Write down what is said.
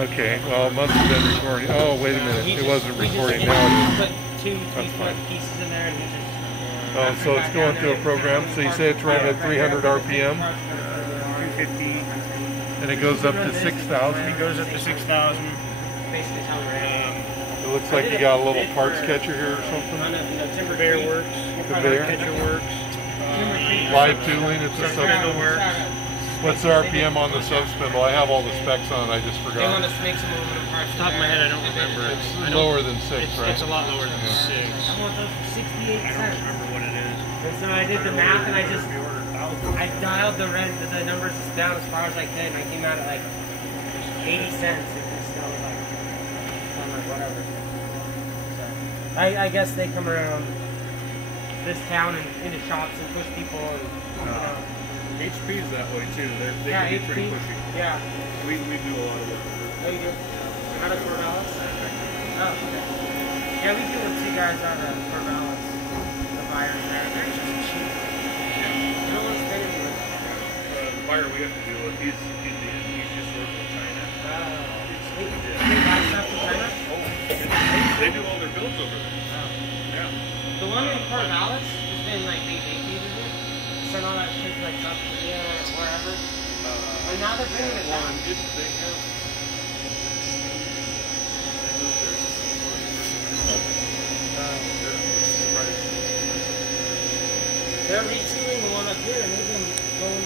Okay, well, it must have been recording. Oh, wait a minute. It wasn't recording now. Put two pieces in there and he just... Oh, so it's going through a program. So you say it's running at 300 RPM? 250. And it goes up to 6,000? It goes up to 6,000. It looks like you got a little parts catcher here or something. Conveyor works. Conveyor Catcher works. Live tooling, it's a Spindle subspindle. works. What's the RPM on the subspindle? I have all the specs on it, I just They want forgot. us to make some aluminum parts. Off the top of my head, I don't remember. It's lower than 6, right? It's a lot lower than 6. I want those for 68 I don't cents. remember what it is. And so I did the math and I dialed the numbers down as far as I could and I came out at like 80 cents. It was still like, I'm like, whatever. So, I guess they come around this town and into shops and push people and, you know. HP's that way too. They Yeah, can be pretty HP. pushy. Yeah. We do a lot of work with Oh, you do? Out of Corvallis? Oh, okay. Yeah, we deal with two guys out of Corvallis. The buyers there. They're just cheap. You don't want to spend anything. the buyer we have to deal with. He's Indian. He's just working in China. They buy stuff from China? Oh, they do all their builds over there. Yeah. The one in Corvallis has been like they vacated it. Sent all that shit to like South Korea or wherever. And now they're bringing it down. Didn't they have... They're retooling the one up here and they've been going